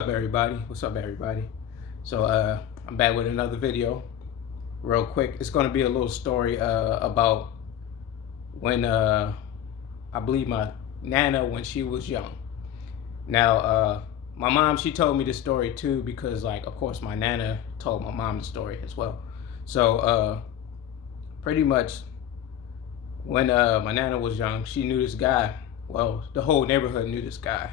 What's up everybody? I'm back with another video real quick. It's going to be a little story about when I believe my nana when she was young. Now my mom, she told me this story too because, like, of course my nana told my mom the story as well. So pretty much when my nana was young, she knew this guy. Well, the whole neighborhood knew this guy.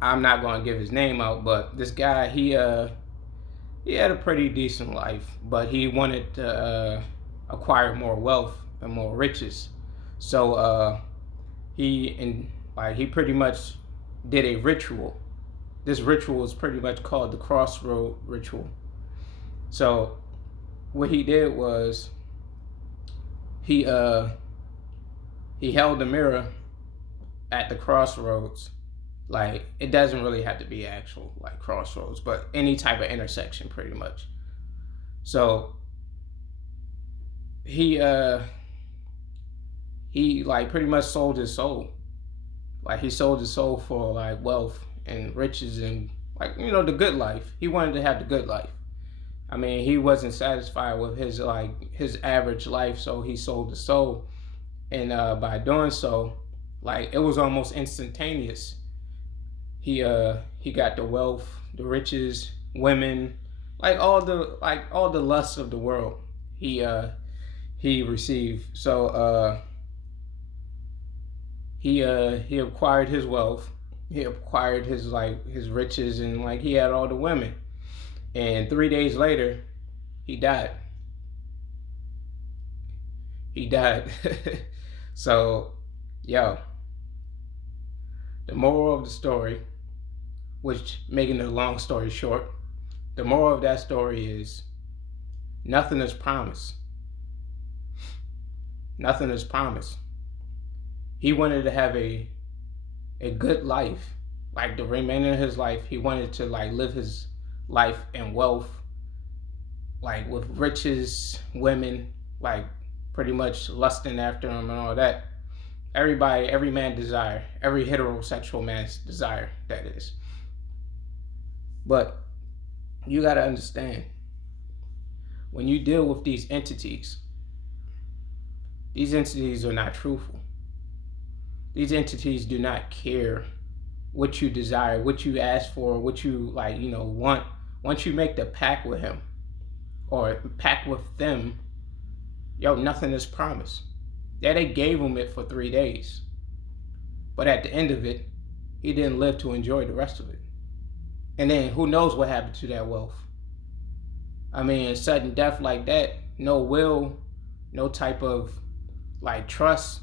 I'm not going to give his name out, but this guy, he had a pretty decent life, but he wanted to acquire more wealth and more riches. So he pretty much did a ritual. This ritual is pretty much called the crossroad ritual. So what he did was he held the mirror at the crossroads. Like, it doesn't really have to be actual like crossroads, but any type of intersection pretty much. So he like pretty much sold his soul. Like, he sold his soul for like wealth and riches and, like, you know, the good life. He wanted to have the good life. I mean, he wasn't satisfied with his average life, so he sold the soul. And by doing so, like, it was almost instantaneous. He got the wealth, the riches, women, like all the lusts of the world. He received. So he acquired his wealth. He acquired his riches, and like he had all the women. And 3 days later, he died. He died. So, yo, the moral of the story, which, making a long story short, the moral of that story is nothing is promised. Nothing is promised. He wanted to have a good life. Like, the remainder of his life, he wanted to like live his life in wealth, like with riches, women, like pretty much lusting after him and all that. Every man desire, every heterosexual man's desire, that is. But you got to understand, when you deal with these entities are not truthful. These entities do not care what you desire, what you ask for, what you want. Once you make the pact with him or pact with them, nothing is promised. Yeah, they gave him it for 3 days, but at the end of it, he didn't live to enjoy the rest of it. And then who knows what happened to that wealth? I mean, sudden death like that, no will, no type of like trust.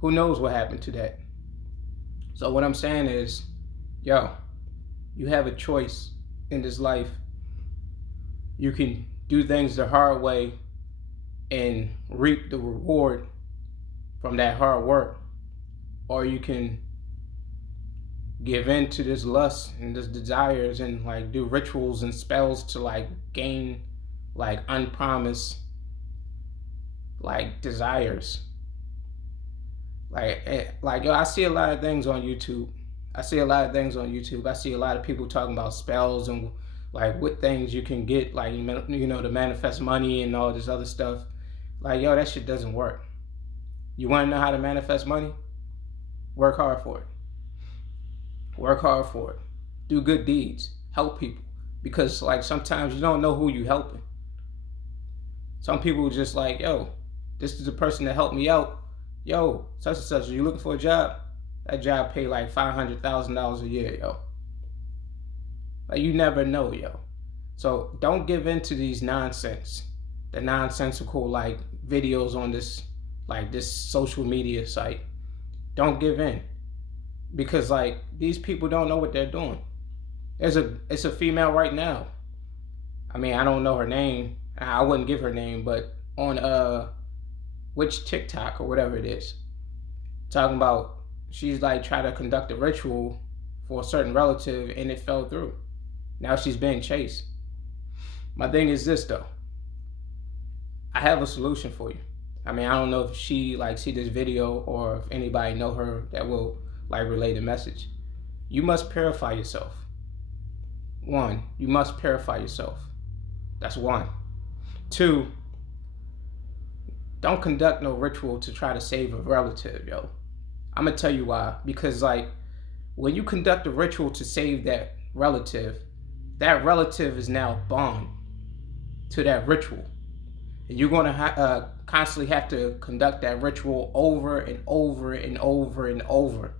Who knows what happened to that? So what I'm saying is, you have a choice in this life. You can do things the hard way and reap the reward from that hard work, or you can give in to this lust and this desires and like do rituals and spells to like gain like unpromised like desires. I see a lot of things on YouTube. I see a lot of people talking about spells and like what things you can get, like, to manifest money and all this other stuff. Like, that shit doesn't work. You want to know how to manifest money? Work hard for it. Work hard for it. Do good deeds. Help people. Because like sometimes you don't know who you helping. Some people just like, this is the person that helped me out. Such and such, are you looking for a job? That job pay like $500,000 a year, Like, you never know, So don't give in to these nonsense. The nonsensical like videos on this social media site. Don't give in. Because like these people don't know what they're doing. It's a female right now. I mean, I don't know her name. I wouldn't give her name, but on which TikTok or whatever it is, talking about she's like trying to conduct a ritual for a certain relative and it fell through. Now she's being chased. My thing is this though. I have a solution for you. I mean, I don't know if she like see this video or if anybody know her that will like relay the message. You must purify yourself. One, you must purify yourself. That's one. Two, don't conduct no ritual to try to save a relative, yo. I'm gonna tell you why. Because like when you conduct a ritual to save that relative is now bound to that ritual. And you're gonna constantly have to conduct that ritual over and over and over and over,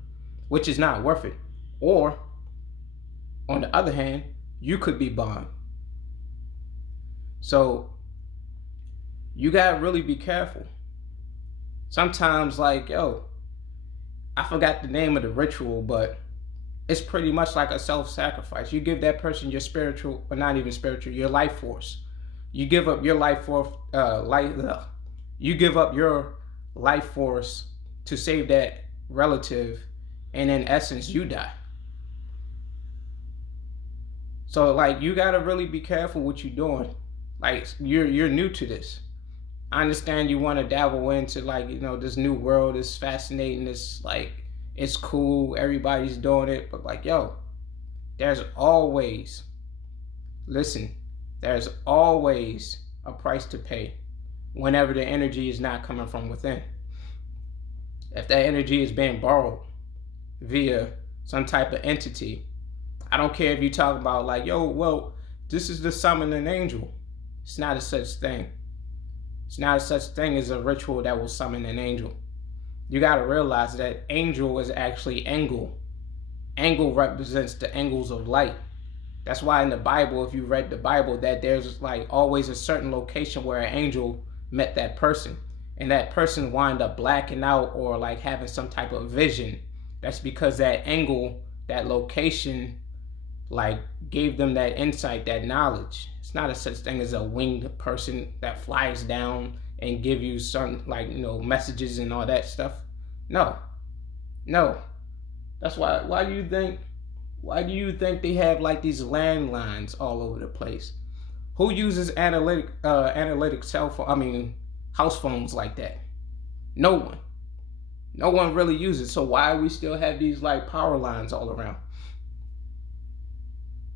which is not worth it. Or on the other hand, you could be bound. So you gotta really be careful. Sometimes, like, yo, I forgot the name of the ritual, but it's pretty much like a self-sacrifice. You give that person your spiritual, or not even spiritual, your life force. You give up your life force, you give up your life force to save that relative, and in essence, you die. So, like, you gotta really be careful what you're doing. Like, you're new to this. I understand you want to dabble into, like, this new world is fascinating. It's like, it's cool. Everybody's doing it. But like, yo, there's always a price to pay whenever the energy is not coming from within. If that energy is being borrowed via some type of entity, I don't care if you talk about like, yo, well, this is the summoning angel. It's not a such thing. It's not a such thing as a ritual that will summon an angel. You got to realize that angel is actually angle. Angle represents the angles of light. That's why in the Bible, if you read the Bible, that there's like always a certain location where an angel met that person. And that person wind up blacking out or like having some type of vision. That's because that angle, that location, like gave them that insight, that knowledge. It's not a such thing as a winged person that flies down and give you some like messages and all that stuff. No. That's why do you think they have like these landlines all over the place? Who uses analytic cell phone, house phones like that? No one really uses. So why we still have these like power lines all around?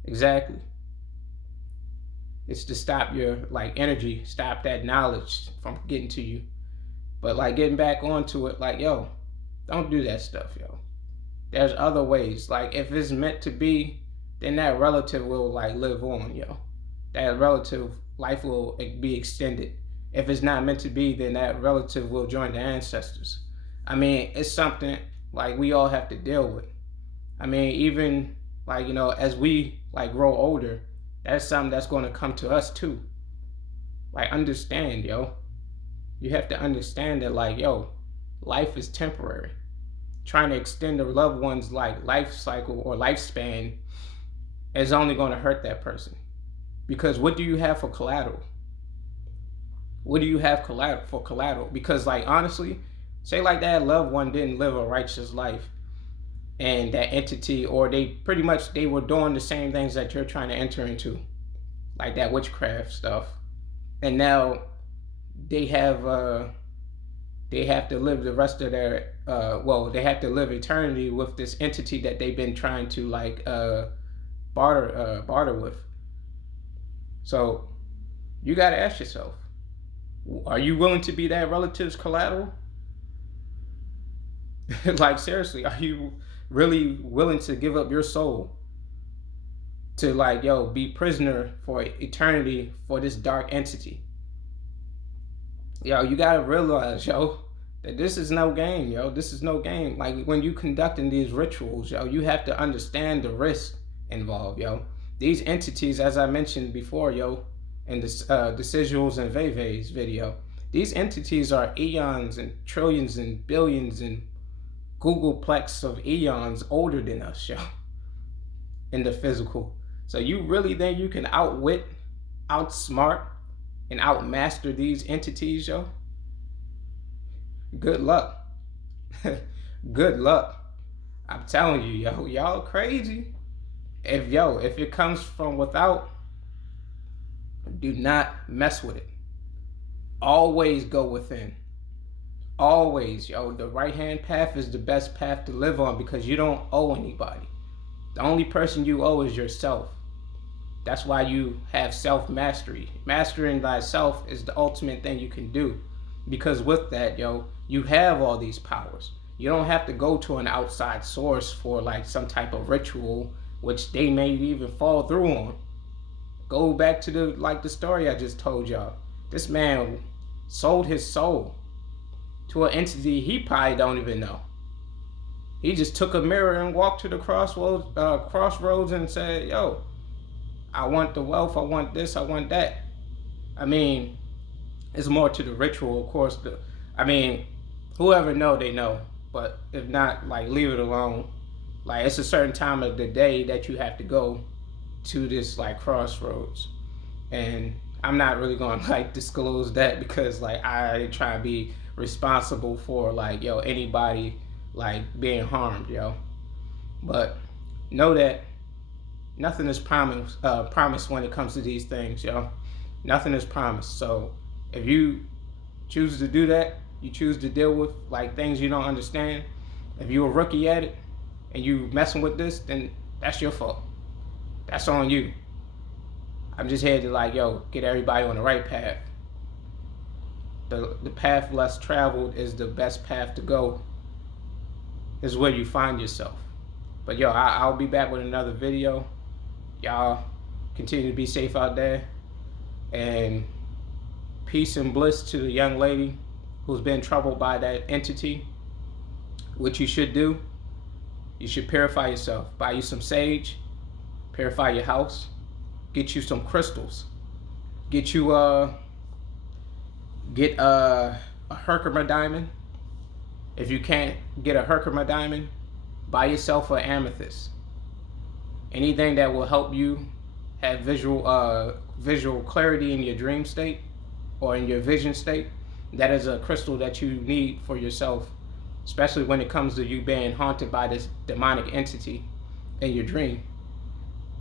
Exactly. It's to stop your like energy, stop that knowledge from getting to you. But like getting back onto it, like, yo, don't do that stuff, yo. There's other ways. Like if it's meant to be, then that relative will like live on, yo. That relative life will be extended. If it's not meant to be, then that relative will join the ancestors. It's something like we all have to deal with. Even like, as we like grow older, that's something that's going to come to us too. Like, understand, yo. You have to understand that, like, yo, life is temporary. Trying to extend a loved one's like life cycle or lifespan is only going to hurt that person. Because what do you have for collateral? What do you have for collateral? Because like honestly, say like that loved one didn't live a righteous life, and that entity, or they were doing the same things that you're trying to enter into, like that witchcraft stuff, and now they have to live the rest of their they have to live eternity with this entity that they've been trying to like barter with. So you got to ask yourself, are you willing to be that relative's collateral? Like seriously, are you really willing to give up your soul to like, yo, be prisoner for eternity for this dark entity? Yo, you gotta realize, yo, that this is no game, yo. This is no game. Like when you conducting these rituals, yo, you have to understand the risk involved, yo. These entities, as I mentioned before, yo, in this Deciduals and Veve's video, these entities are eons and trillions and billions and Googleplex of eons older than us, yo, in the physical. So you really think you can outwit, outsmart, and outmaster these entities, yo? Good luck. Good luck. I'm telling you, yo, y'all crazy. If it comes from without, do not mess with it. Always go within. Always, yo. The right-hand path is the best path to live on because you don't owe anybody. The only person you owe is yourself. That's why you have self-mastery. Mastering thyself is the ultimate thing you can do. Because with that, yo, you have all these powers. You don't have to go to an outside source for like some type of ritual, which they may even fall through on. Go back to the story I just told y'all. This man sold his soul to an entity he probably don't even know. He just took a mirror and walked to the crossroads and said, yo, I want the wealth, I want this, I want that. I mean, it's more to the ritual, of course. Whoever know, they know. But if not, like, leave it alone. Like, it's a certain time of the day that you have to go to this, like, crossroads. And I'm not really going to, like, disclose that because, like, I try to be responsible for, like, yo, anybody, like, being harmed, yo. But know that nothing is promised when it comes to these things, yo. Nothing is promised. So if you choose to do that, you choose to deal with like things you don't understand. If you're a rookie at it and you messing with this, then that's your fault. That's on you. I'm just here to like, yo, get everybody on the right path. The path less traveled is the best path to go. Is where you find yourself. But yo, I'll be back with another video. Y'all continue to be safe out there, and peace and bliss to the young lady who's been troubled by that entity. What you should do, you should purify yourself. Buy you some sage, purify your house, get you some crystals, get you a Herkimer diamond. If you can't get a Herkimer diamond, buy yourself an amethyst. Anything that will help you have visual clarity in your dream state or in your vision state, that is a crystal that you need for yourself, especially when it comes to you being haunted by this demonic entity in your dream.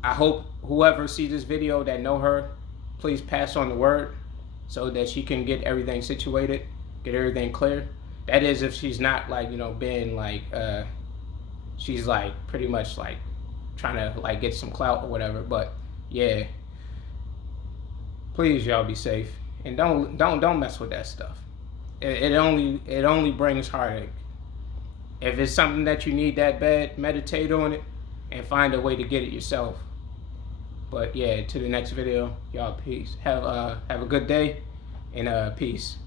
I hope whoever sees this video that know her, please pass on the word so that she can get everything situated, get everything clear. That is if she's not like, you know, being like, she's like pretty much like trying to like get some clout or whatever. But yeah, please y'all be safe and don't mess with that stuff. It only brings heartache. If it's something that you need that bad, meditate on it and find a way to get it yourself. But yeah, to the next video, y'all peace. Have a good day and peace.